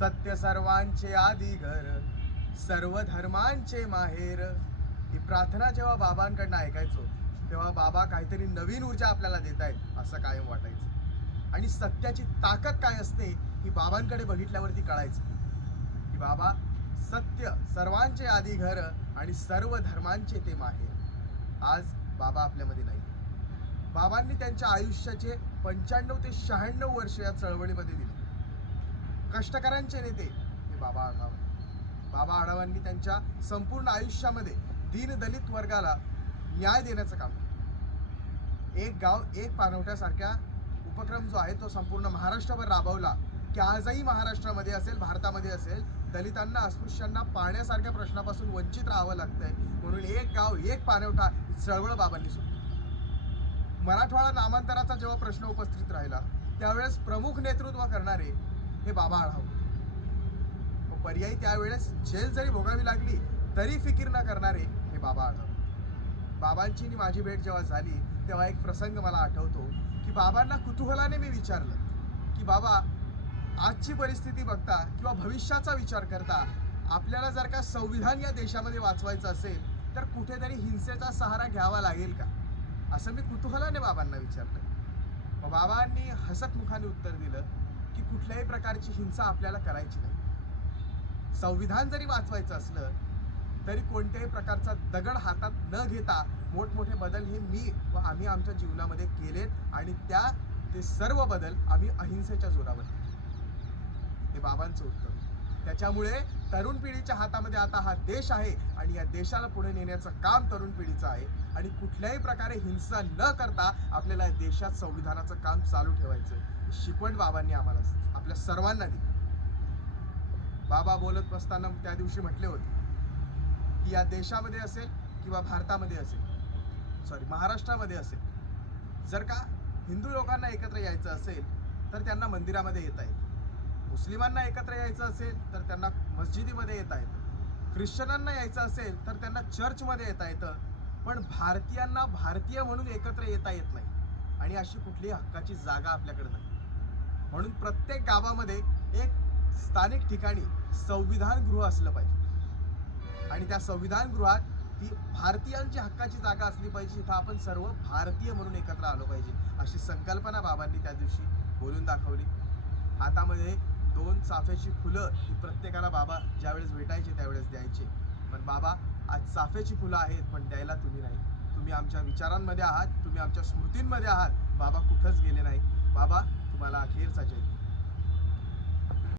सत्य सर्वांचे आधी घर सर्व धर्मांचे माहेर. ही प्रार्थना जेव्हा बाबांकडनं ऐकायचो तेव्हा बाबा काहीतरी नवीन ऊर्जा आपल्याला देत आहेत असं कायम वाटायचं. आणि सत्याची ताकद काय असते ही बाबांकडे बघितल्यावरती कळायचं. की बाबा सत्य सर्वांचे आधी घर आणि सर्व धर्मांचे ते माहेर. आज बाबा आपल्यामध्ये नाही. बाबांनी त्यांच्या आयुष्याचे पंच्याण्णव ते शहाण्णव वर्ष या चळवळीमध्ये दिले. कष्टकऱ्यांचे नेते. हे बाबा आढाव बाबा आढावांनी त्यांच्या संपूर्ण आयुष्यामध्ये दीनदलित वर्गाला न्याय देण्याचं काम केलं. एक गाव एक पानवट्यासारख्या उपक्रम जो आहे तो संपूर्ण महाराष्ट्रभर राबवला की आजही महाराष्ट्रामध्ये असेल भारतामध्ये असेल दलितांना अस्पृश्यांना पाण्यासारख्या प्रश्नापासून वंचित राहावं लागतंय. म्हणून एक गाव एक पानवठा चळवळ बाबांनी सुरू मराठवाडा नामांतराचा जेव्हा प्रश्न उपस्थित राहिला त्यावेळेस प्रमुख नेतृत्व करणारे हे बाबा आढाव. व पर्यायी त्यावेळेस जेल जरी भोगावी लागली तरी फिकीर न करणारे हे बाबा आढाव. बाबांची आणि माझी भेट जेव्हा झाली तेव्हा एक प्रसंग मला आठवतो की बाबांना कुतूहलाने मी विचारलं की बाबा आजची परिस्थिती बघता किंवा भविष्याचा विचार करता आपल्याला जर का संविधान या देशामध्ये वाचवायचं असेल तर कुठेतरी हिंसेचा सहारा घ्यावा लागेल का? असं मी कुतूहलाने बाबांना विचारलं. मग बाबांनी हसतमुखाने उत्तर दिलं की कुठल्याही प्रकारची हिंसा आपल्याला करायची नाही. संविधान जरी वाचवायचं असलं तरी कोणत्याही प्रकारचा दगड हातात न घेता मोठमोठे बदल हे मी व आम्ही आमच्या जीवनामध्ये केलेत आणि त्या ते सर्व बदल आम्ही अहिंसेच्या जोरावर हे बाबांचं उत्तर. त्याच्यामुळे तरुण पिढीच्या हातामध्ये आता हा देश आहे आणि या देशाला पुढे नेण्याचं काम तरुण पिढीचं आहे. आणि कुठल्याही प्रकारे हिंसा न करता आपल्याला या देशात संविधानाचं काम चालू ठेवायचं शिकवण बाबांनी आम्हाला आपल्या सर्वांना दिली. बाबा बोलत बसताना त्या दिवशी म्हटले होते की या देशामध्ये असेल किंवा भारतामध्ये असेल सॉरी महाराष्ट्रामध्ये असेल जर का हिंदू लोकांना एकत्र यायचं असेल तर त्यांना मंदिरामध्ये येता येईल मुस्लिमांना एकत्र यायचं असेल तर त्यांना मस्जिदीमध्ये येता येतं. ख्रिश्चनांना यायचं असेल तर त्यांना चर्चमध्ये येता येतं. पण भारतीयांना भारतीय म्हणून एकत्र येता येत नाही. आणि अशी कुठलीही हक्काची जागा आपल्याकडे नाही. म्हणून प्रत्येक गावामध्ये एक स्थानिक ठिकाणी संविधान गृह असलं पाहिजे. आणि त्या संविधान गृहात ती भारतीयांची हक्काची जागा असली पाहिजे जिथं आपण सर्व भारतीय म्हणून एकत्र आलो पाहिजे अशी संकल्पना बाबांनी त्या दिवशी बोलून दाखवली. हातामध्ये दोन चाफ्याची फुलं ही प्रत्येकाला बाबा ज्यावेळेस भेटायचे त्यावेळेस द्यायचे. पण बाबा आज चाफ्याची फुलं आहेत पण द्यायला तुम्ही नाही. तुम्ही आमच्या विचारांमध्ये आहात तुम्ही आमच्या स्मृतींमध्ये आहात. बाबा कुठंच गेले नाही. बाबा तुम्हाला अखेरचा जय.